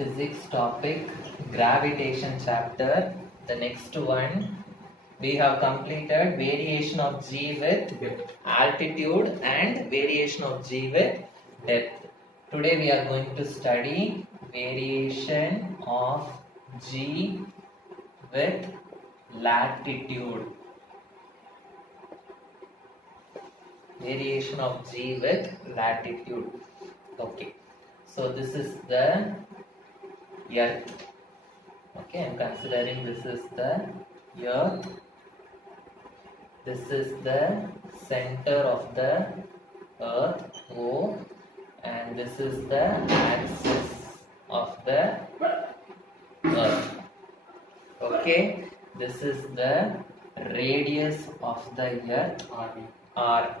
physics topic, gravitation chapter. The next one, we have completed variation of g with altitude and variation of g with depth. Today we are going to study variation of g with latitude. Variation of g with latitude. Okay, so this is the earth. Okay, I'm considering this is the earth. This is the center of the earth, O, and this is the axis of the earth. Okay, this is the radius of the earth, R.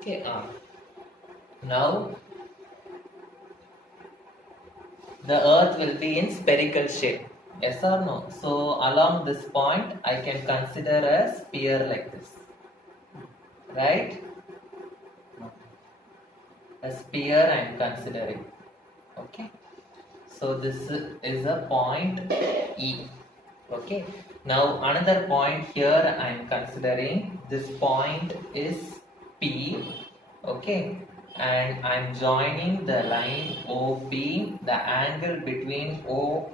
Okay, R. Now the earth will be in spherical shape. Yes or no? So along this point I can consider a sphere like this. Right? A sphere I am considering. Okay. So this is a point E. Okay. Now another point here I am considering. This point is P. Okay. And I am joining the line OP. The angle between OP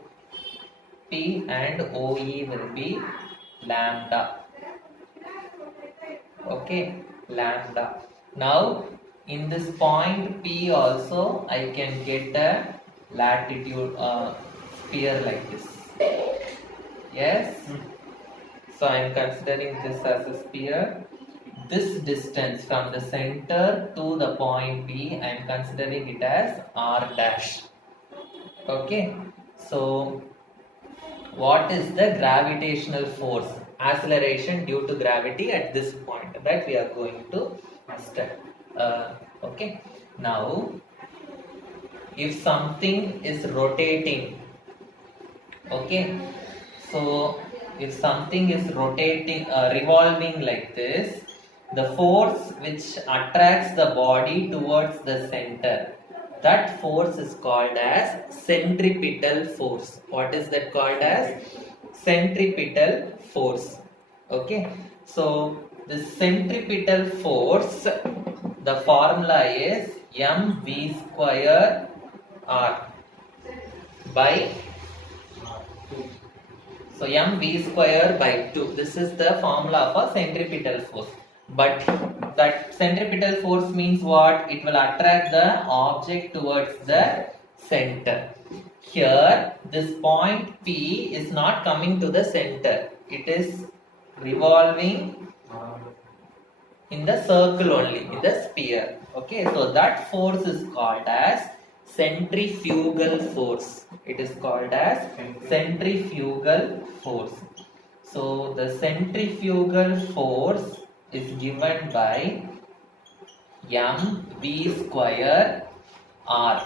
and OE will be lambda. Okay, lambda. Now in this point P also I can get a latitude sphere like this. Yes. So I am considering this as a sphere. This distance from the center to the point P, I am considering it as R dash. Okay. So what is the gravitational force? Acceleration due to gravity at this point that we are going to study. Okay. Now, if something is rotating, okay. So if something is rotating, revolving like this, the force which attracts the body towards the center, that force is called as centripetal force. What is that called as? Centripetal force. Okay. So the centripetal force, the formula is mv square r by 2. So mv square by 2. This is the formula for centripetal force. But that centripetal force means what? It will attract the object towards the center. Here, this point P is not coming to the center. It is revolving in the circle only, in the sphere. Okay, so that force is called as centrifugal force. It is called as centrifugal force. So the centrifugal force is given by mv square r.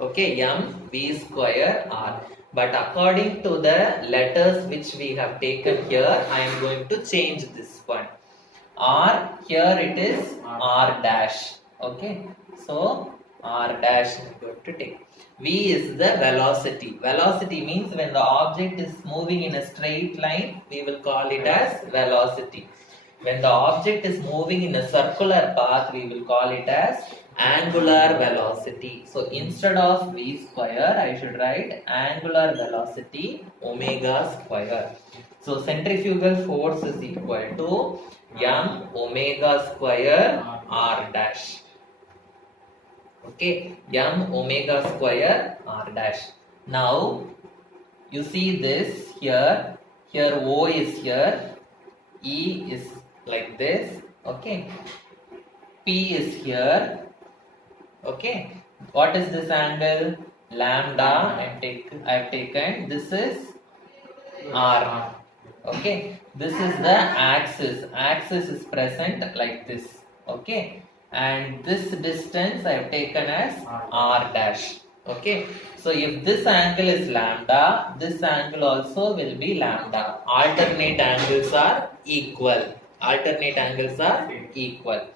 Okay, mv square r. But according to the letters which we have taken here, I am going to change this one. R, here it is r dash. Okay, so r dash I am going to take. V is the velocity. Velocity means when the object is moving in a straight line, we will call it as velocity. When the object is moving in a circular path, we will call it as angular velocity. So instead of v square, I should write angular velocity omega square. So centrifugal force is equal to m omega square r dash. Okay, m omega square r dash. Now you see this here. Here O is here. E is like this. Okay, P is here. Okay, what is this angle? Lambda. I have taken. This is R. Okay, this is the axis. Axis is present like this. Okay, and this distance I have taken as R dash. Okay, so if this angle is lambda, this angle also will be lambda. Alternate angles are equal. Alternate angles are equal.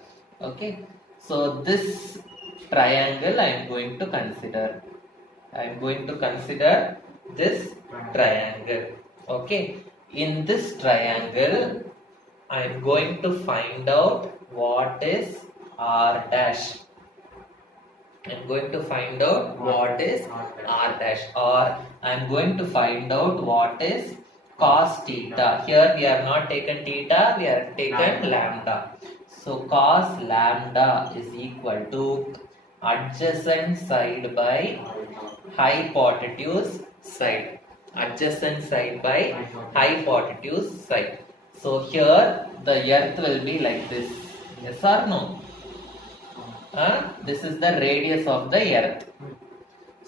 Okay, so this triangle I am going to consider. I am going to consider this triangle. Okay, in this triangle, I am going to find out what is r dash. I am going to find out what is r dash, or I am going to find out what is cos theta. Here we have not taken theta, we have taken lambda. So cos lambda is equal to adjacent side by hypotenuse side. Adjacent side by hypotenuse side. So here the earth will be like this. Yes or no? This is the radius of the earth.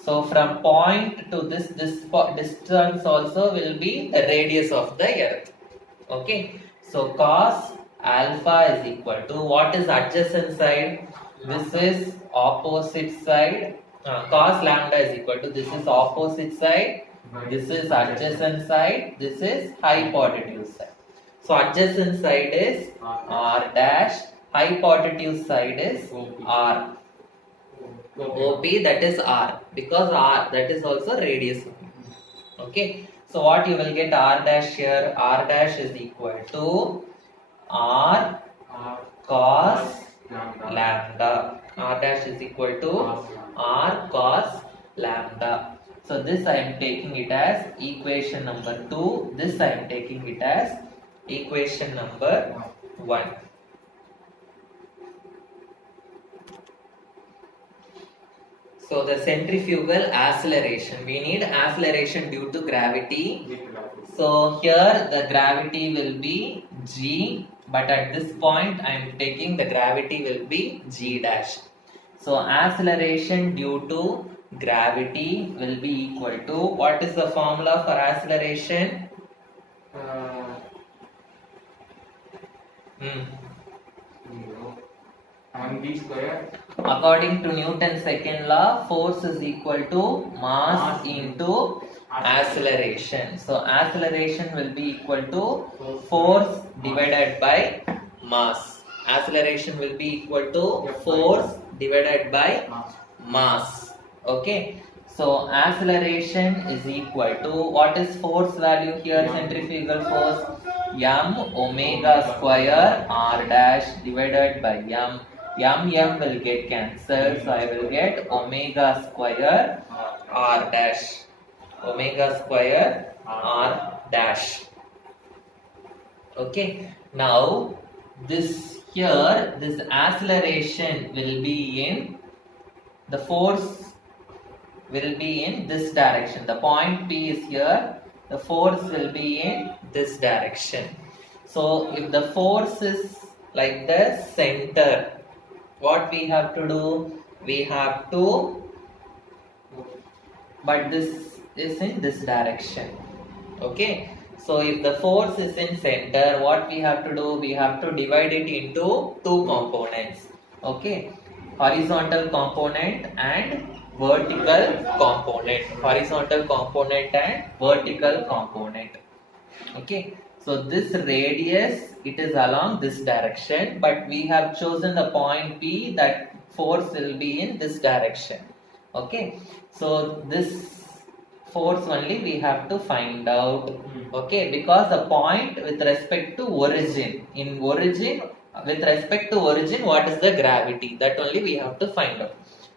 So from point to this distance also will be the radius of the earth. Okay. So cos alpha is equal to, what is adjacent side? This is opposite side. Cos lambda is equal to, this is opposite side. This is adjacent side. This is hypotenuse side. So adjacent side is r dash. Hypotenuse side is r. OP, that is r, because r, that is also radius. Okay. So what you will get, r dash here, r dash is equal to r cos lambda. R dash is equal to r cos lambda. So this I am taking it as equation number 2. This I am taking it as equation number 1. So the centrifugal acceleration, we need acceleration due to gravity. So here the gravity will be g, but at this point I am taking the gravity will be g dash. So acceleration due to gravity will be equal to, what is the formula for acceleration? mv square. According to Newton's second law, force is equal to mass into acceleration. So acceleration will be equal to force divided by mass. Acceleration will be equal to force divided by mass. Okay. So acceleration is equal to, what is force value here? Centrifugal force m omega square r dash divided by m. M will get cancelled, so I will get omega square r dash. Omega square r dash. Okay. Now this here, this acceleration will be in, the force will be in this direction. The point P is here, the force will be in this direction. So if the force is like the center, what we have to do? We have to, but this is in this direction. Okay. So if the force is in center, what we have to do? We have to divide it into two components. Okay. Horizontal component and vertical component. Horizontal component and vertical component. Okay. So this radius, it is along this direction, but we have chosen the point P, that force will be in this direction. Okay. So this force only we have to find out. Okay, because the point with respect to origin, in origin, with respect to origin, what is the gravity? That only we have to find out.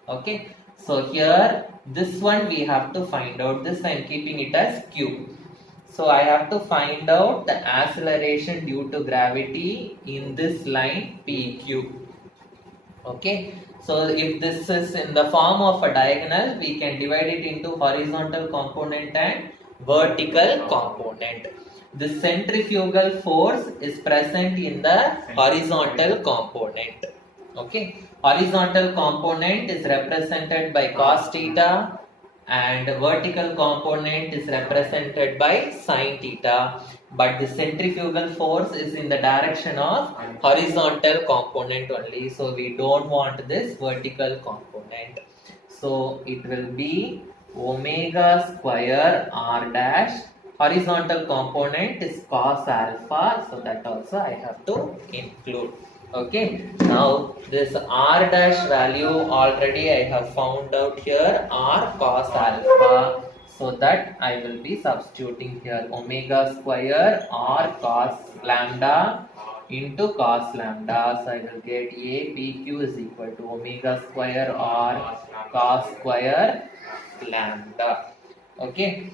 Okay. So here, this one we have to find out. This I am keeping it as Q. So I have to find out the acceleration due to gravity in this line PQ. Okay. So if this is in the form of a diagonal, we can divide it into horizontal component and vertical component. The centrifugal force is present in the horizontal component. Okay. Horizontal component is represented by cos theta, and vertical component is represented by sin theta, but the centrifugal force is in the direction of horizontal component only, so we don't want this vertical component. So it will be omega square r dash. Horizontal component is cos alpha, so that also I have to include. Okay, now this r dash value already I have found out here, r cos alpha. So that I will be substituting here omega square r cos lambda into cos lambda. So I will get a pq is equal to omega square r cos square lambda. Okay,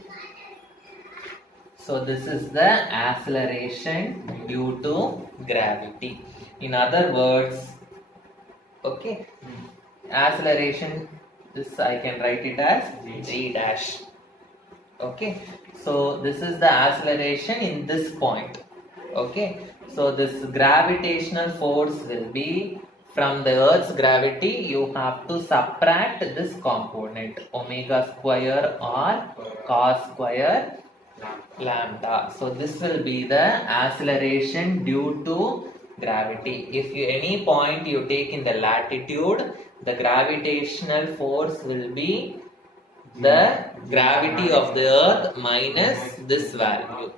so this is the acceleration due to gravity. In other words, okay, acceleration, this I can write it as g dash. Okay, so this is the acceleration in this point. Okay, so this gravitational force will be from the Earth's gravity. You have to subtract this component omega square or cos square lambda. So this will be the acceleration due to gravity. If you any point you take in the latitude, the gravitational force will be the gravity of the earth minus this value.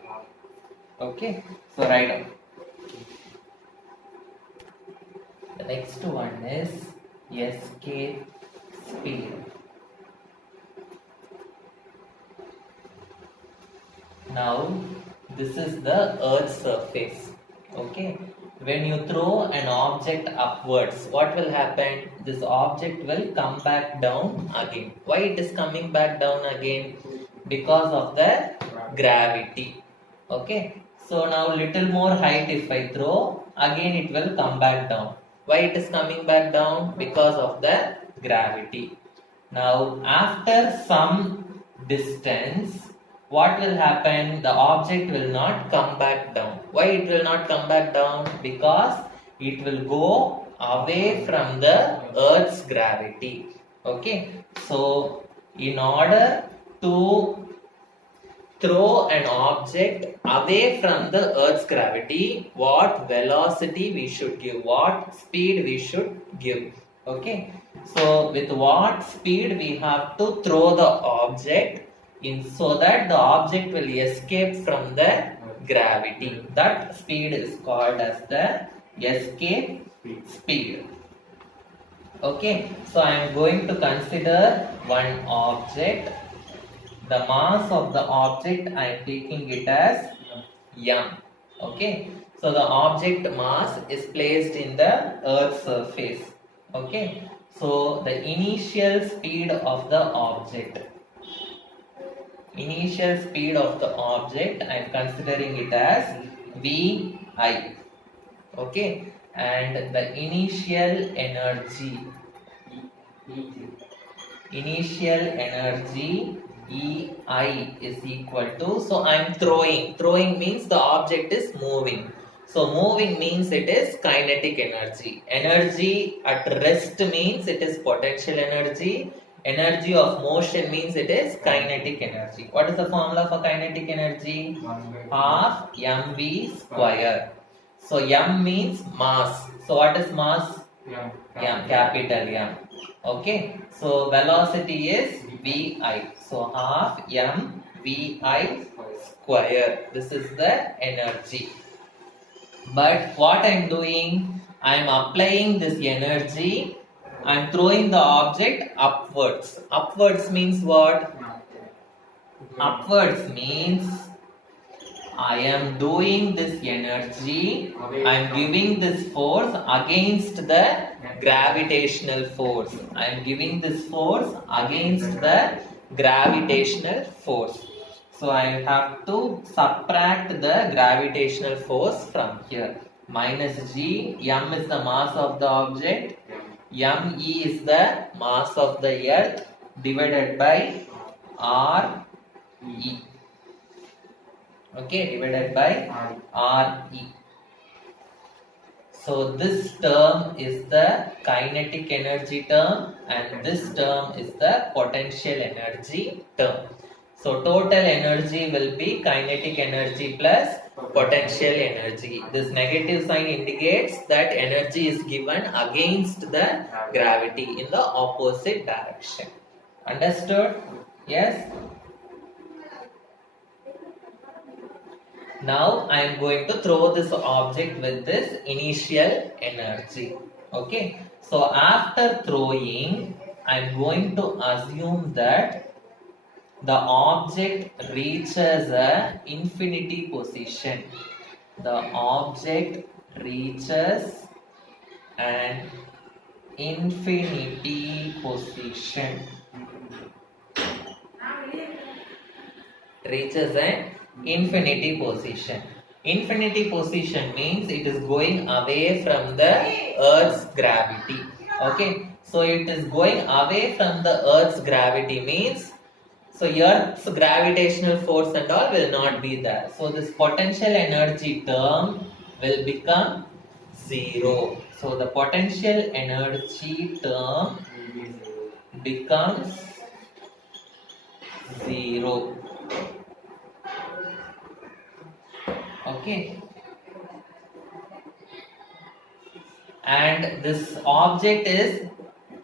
Okay, so write down. The next one is escape speed. Now this is the earth's surface. Okay, when you throw an object upwards, what will happen? This object will come back down again. Why it is coming back down again? Because of the gravity. Okay, so now little more height if I throw, again it will come back down. Why it is coming back down? Because of the gravity. Now after some distance, what will happen? The object will not come back down. Why it will not come back down? Because it will go away from the earth's gravity. Okay, so in order to throw an object away from the earth's gravity, what velocity we should give, what speed we should give. Okay, so with what speed we have to throw the object in, so that the object will escape from the gravity. That speed is called as the escape speed. Okay, so I am going to consider one object. The mass of the object I am taking it as m. Okay, so the object mass is placed in the earth's surface. Okay, so the initial speed of the object, initial speed of the object I am considering it as vi. Okay, and the initial energy, ei is equal to, so I am throwing means the object is moving, so moving means it is kinetic energy. Energy at rest means it is potential energy. Energy of motion means it is kinetic energy. What is the formula for kinetic energy? Half mv square. So m means mass. So what is mass? M, capital M. Okay, so velocity is vi. So half m vi square. This is the energy. But what I am doing, I am applying this energy. I am throwing the object upwards. Upwards means what? Upwards means I am doing this energy, I am giving this force against the gravitational force. I am giving this force against the gravitational force. So I have to subtract the gravitational force from here. Minus g, m is the mass of the object, me is the mass of the earth, divided by re. Okay, divided by re. So this term is the kinetic energy term and this term is the potential energy term. So total energy will be kinetic energy plus potential energy. This negative sign indicates that energy is given against the gravity in the opposite direction. Understood? Yes? Now I am going to throw this object with this initial energy. Okay. So after throwing, I am going to assume that the object reaches a infinity position. The object reaches an infinity position. Reaches an infinity position. Infinity position means it is going away from the Earth's gravity. Okay, so it is going away from the Earth's gravity means so Earth's gravitational force and all will not be there. So this potential energy term will become zero. So the potential energy term becomes zero. Okay. And this object is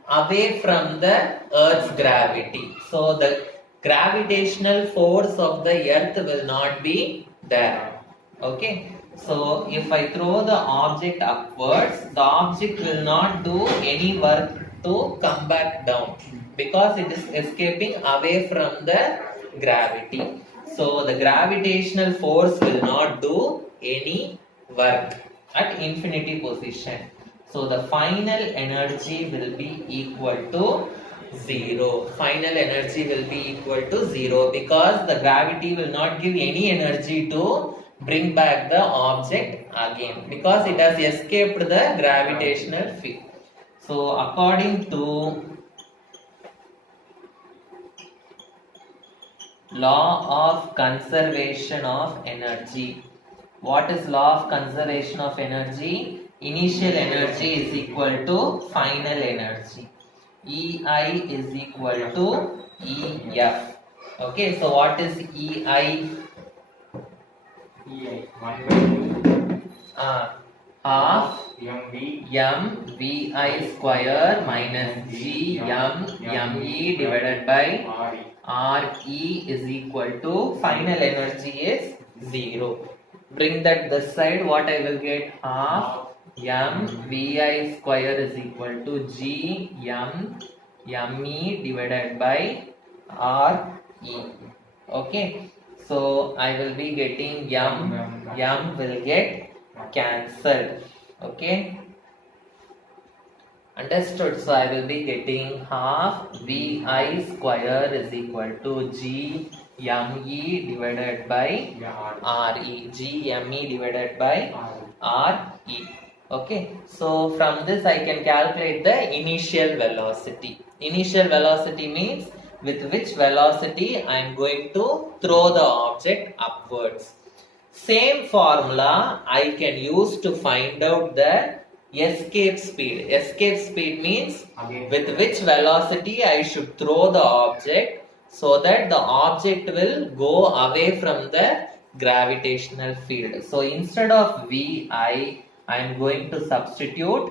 away from the Earth's gravity. So the gravitational force of the Earth will not be there. Okay. So if I throw the object upwards, the object will not do any work to come back down because it is escaping away from the gravity. So the gravitational force will not do any work at infinity position. So the final energy will be equal to 0. Final energy will be equal to 0 because the gravity will not give any energy to bring back the object again because it has escaped the gravitational field. So according to law of conservation of energy, what is law of conservation of energy? Initial energy is equal to final energy. EI is equal to EF. Okay, so what is EI? EI 1/2 Half mv square minus me divided by RE is equal to final energy is 0. Bring that this side, what I will get? Half mvi square is equal to me divided by RE. Okay, so I will be getting m will get cancelled. Okay, understood? So I will be getting half vi square is equal to me divided by re. me divided by re. Okay, so from this I can calculate the initial velocity. Initial velocity means with which velocity I am going to throw the object upwards. Same formula I can use to find out the escape speed. Escape speed means with which velocity I should throw the object so that the object will go away from the gravitational field. So instead of Vi, I am going to substitute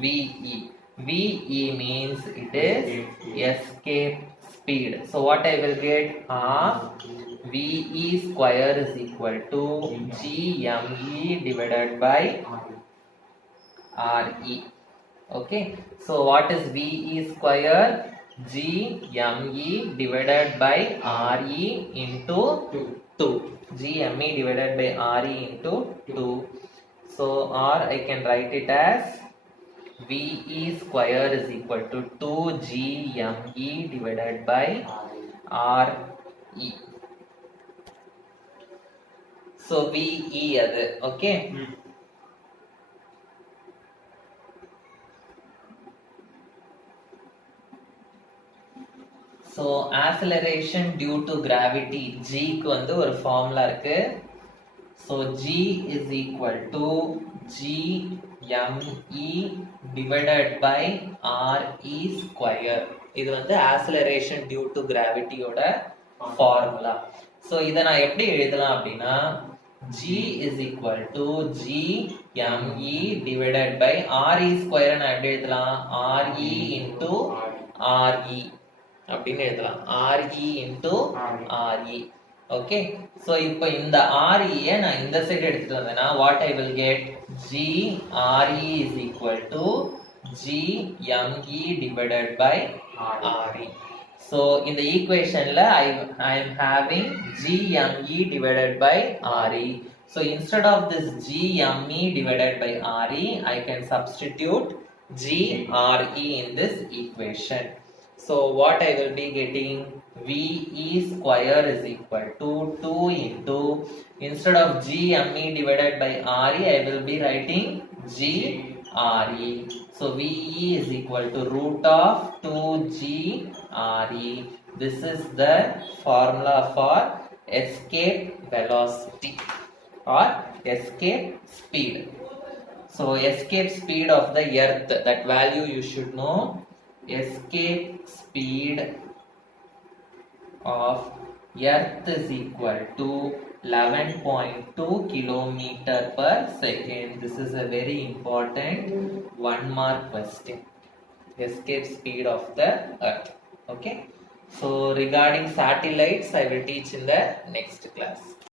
Ve. Ve means it is escape speed. So what I will get? Half Ve square is equal to Gme divided by Re. Okay. So what is Ve square? Gme divided by Re into 2. Gme divided by Re into 2. So R I can write it as Ve square is equal to 2Gme divided by Re. So Ve adu, okay. So acceleration due to gravity G க்கு வந்து ஒரு formula இருக்கு. So G is equal to Gme divided by Re square. இது வந்து acceleration due to gravity ஓட formula. So இதை நான் எப்படி எழுதலாம் அப்படின்னா G is equal to Gme divided by Re square நான் எப்படி எழுதலாம்? Re into Re அப்படின்னு எழுதலாம். Re into Re. Okay, so இப்போ இந்த RE நான் இந்த சைடு எடுத்துட்டு வந்தேனா what I will get GRE is equal to GME divided by RE. So in the equation la I am having GME divided by RE. So instead of this GME divided by RE, I can substitute GRE in this equation. So what I will be getting, VE square is equal to 2 into, instead of GME divided by RE, I will be writing GRE. So VE is equal to root of 2GRE. This is the formula for escape velocity or escape speed. So escape speed of the earth, that value you should know. Escape speed of earth is equal to 11.2 kilometer per second. This is a very important 1 mark question. Escape speed of the earth. Okay, so regarding satellites I will teach in the next class.